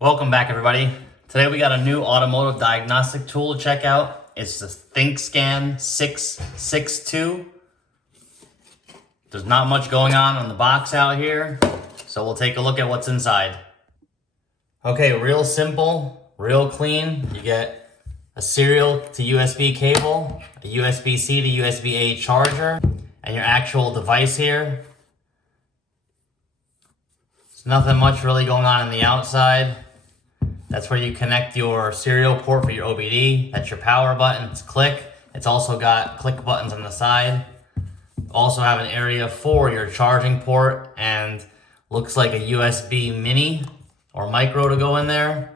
Welcome back, everybody. Today we got a new automotive diagnostic tool to check out. It's the THINKCAN 662. There's not much going on the box out here, so we'll take a look at what's inside. Okay, real simple, real clean. You get a serial to USB cable, a USB-C to USB-A charger, and your actual device here. There's nothing much really going on the outside. That's where you connect your serial port for your OBD. That's your power button. It's click. It's also got click buttons on the side. Also have an area for your charging port and looks like a USB mini or micro to go in there.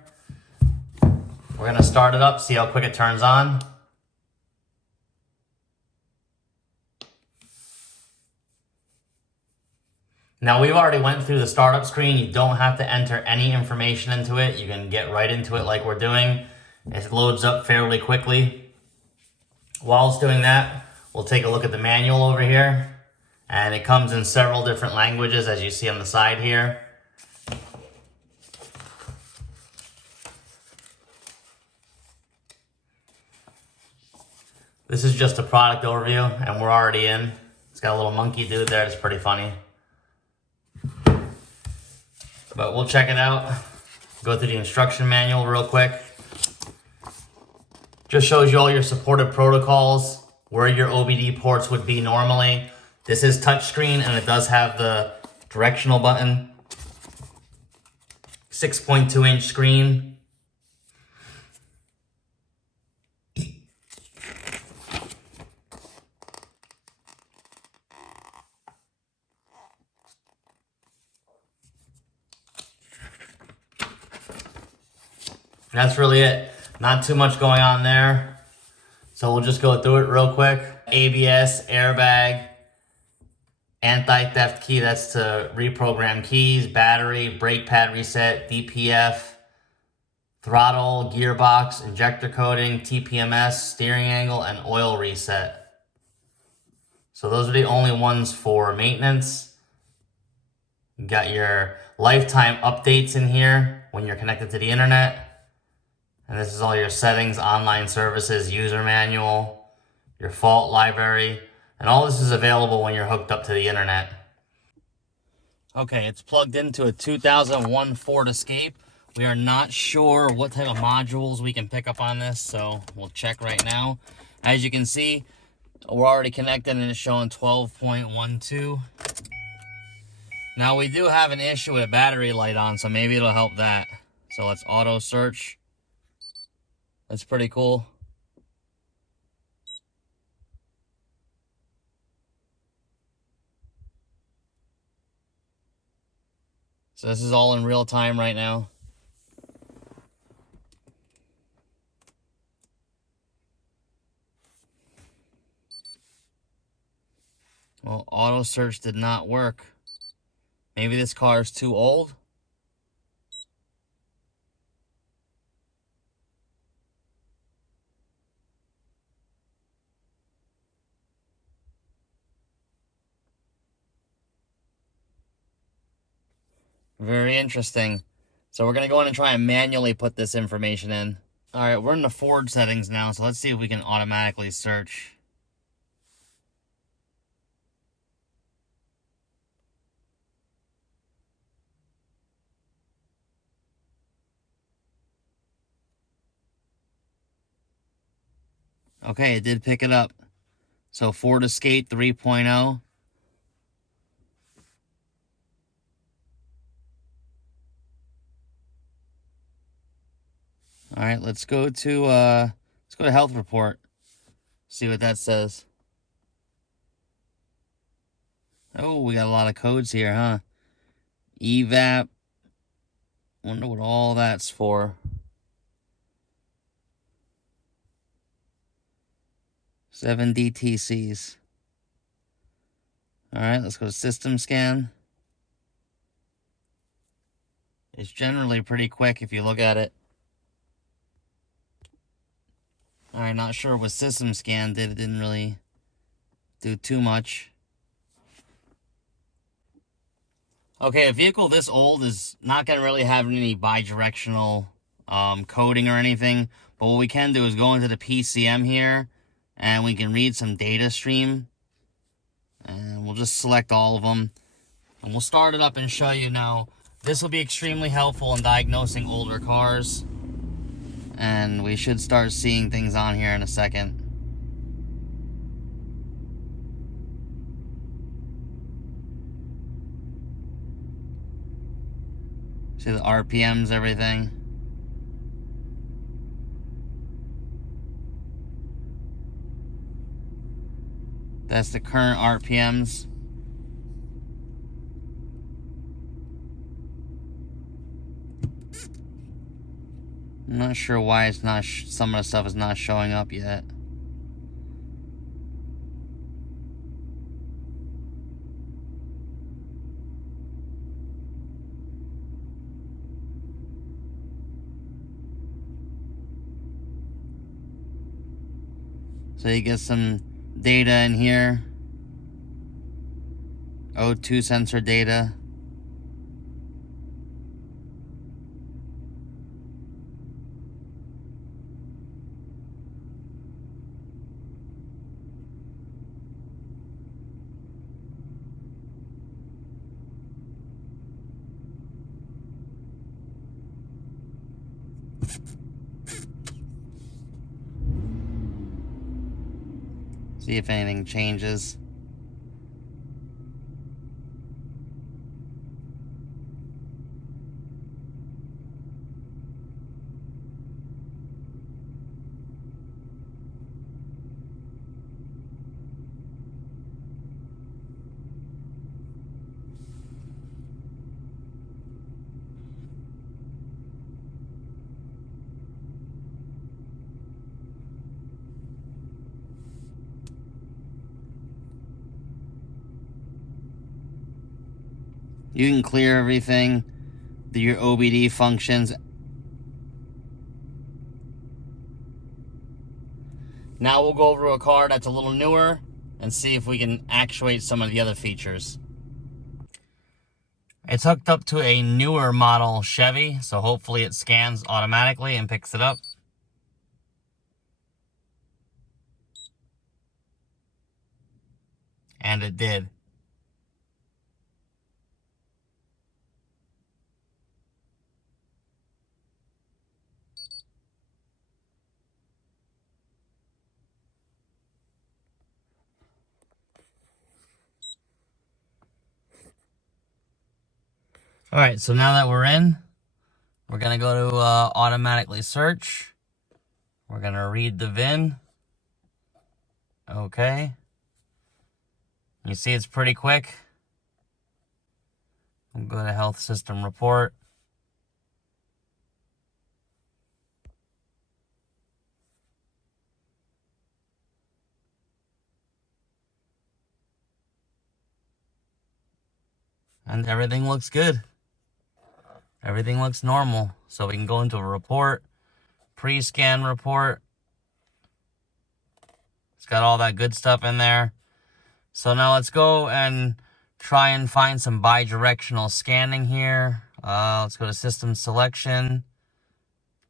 We're gonna start it up, see how quick it turns on. Now we've already went through the startup screen. You don't have to enter any information into it. You can get right into it like we're doing. It loads up fairly quickly. While it's doing that, we'll take a look at the manual over here. And it comes in several different languages, as you see on the side here. This is just a product overview, and we're already in. It's got a little monkey dude there. It's pretty funny. But we'll check it out. Go through the instruction manual real quick. Just shows you all your supported protocols, where your OBD ports would be normally. This is touchscreen, and it does have the directional button. 6.2-inch screen. That's really it. Not too much going on there. So we'll just go through it real quick. ABS, airbag, anti-theft key, that's to reprogram keys, battery, brake pad reset, D.P.F, throttle, gearbox, injector coding, TPMS, steering angle, and oil reset. So those are the only ones for maintenance. You got your lifetime updates in here when you're connected to the internet. And this is all your settings, online services, user manual, your fault library, and all this is available when you're hooked up to the internet. Okay, it's plugged into a 2001 Ford Escape. We are not sure what type of modules we can pick up on this, so we'll check right now. As you can see, we're already connected and it's showing 12.12. Now we do have an issue with a battery light on, so maybe it'll help that. So let's auto search. That's pretty cool. So this is all in real time right now. Well, auto search did not work. Maybe this car is too old. Very interesting. So we're going to go in and try and manually put this information in. All right, we're in the Ford settings now, so let's see if we can automatically search. Okay, it did pick it up. So Ford Escape 3.0. All right, let's go to health report. See what that says. Oh, we got a lot of codes here, huh? EV.AP. Wonder what all that's for. 7 DTCs. All right, let's go to system scan. It's generally pretty quick if you look at it. All right, not sure what system scan did. It didn't really do too much. Okay, a vehicle this old is not going to really have any bi-directional coding or anything, but what we can do is go into the PCM here, and we can read some data stream, and we'll just select all of them, and we'll start it up and show you now. This will be extremely helpful in diagnosing older cars, and we should start seeing things on here in a second. See the RPMs, everything. That's the current RPMs. I'm not sure why it's not some of the stuff is not showing up yet. So you get some data in here. O2 sensor data. See if anything changes. You can clear everything, do your OBD functions. Now we'll go over to a car that's a little newer and see if we can actuate some of the other features. It's hooked up to a newer model Chevy, so hopefully it scans automatically and picks it up. And it did. All right, so now that we're in, we're gonna go to automatically search. We're gonna read the VIN. Okay. You see it's pretty quick. We'll go to health system report. And everything looks good. Everything looks normal. So we can go into a report, pre-scan report. It's got all that good stuff in there. So now let's go and try and find some bi-directional scanning here. Let's go to system selection.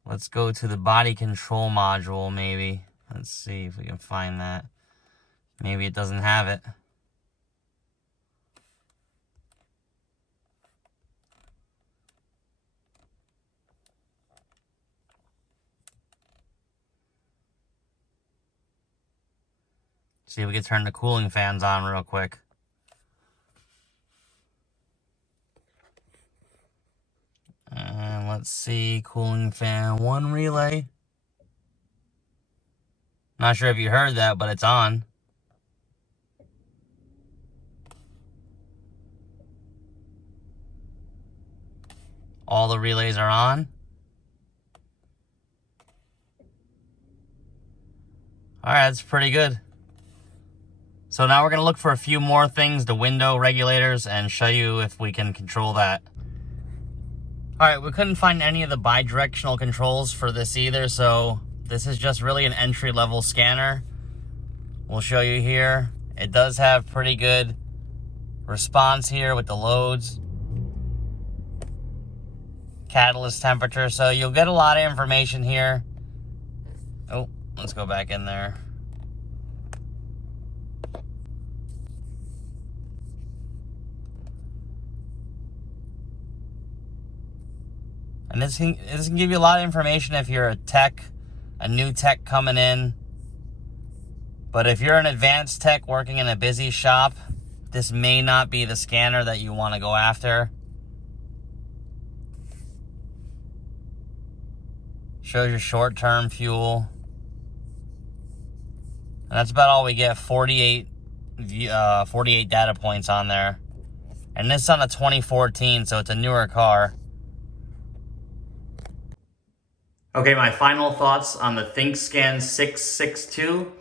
Let's go to the body control module maybe. Let's see if we can find that. Maybe it doesn't have it. See if we can turn the cooling fans on real quick. And let's see, cooling fan 1 relay. Not sure if you heard that, but it's on. All the relays are on. All right, that's pretty good. So now we're going to look for a few more things, the window regulators, and show you if we can control that. All right, we couldn't find any of the bi-directional controls for this either, so this is just really an entry-level scanner. We'll show you here. It does have pretty good response here with the loads. catalyst temperature. So you'll get a lot of information here. Oh, let's go back in there. And this can give you a lot of information if you're a new tech coming in. But if you're an advanced tech working in a busy shop, this may not be the scanner that you want to go after. Shows your short-term fuel. And that's about all we get, 48 data points on there. And this is on a 2014, so it's a newer car. Okay, my final thoughts on the ThinkScan 662.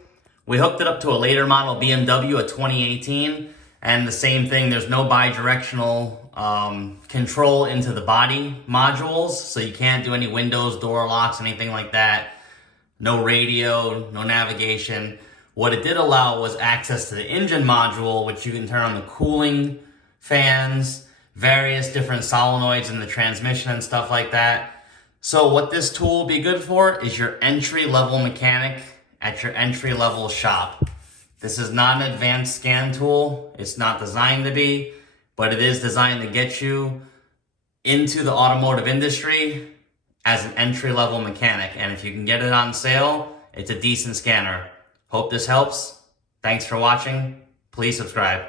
We hooked it up to a later model BMW, a 2018, and the same thing, there's no bi-directional control into the body modules, so you can't do any windows, door locks, anything like that. No radio, no navigation. What it did allow was access to the engine module, which you can turn on the cooling fans, various different solenoids in the transmission and stuff like that. So what this tool will be good for is your entry-level mechanic at your entry-level shop. This is not an advanced scan tool. It's not designed to be, but it is designed to get you into the automotive industry as an entry-level mechanic. And if you can get it on sale, it's a decent scanner. Hope this helps. Thanks for watching. Please subscribe.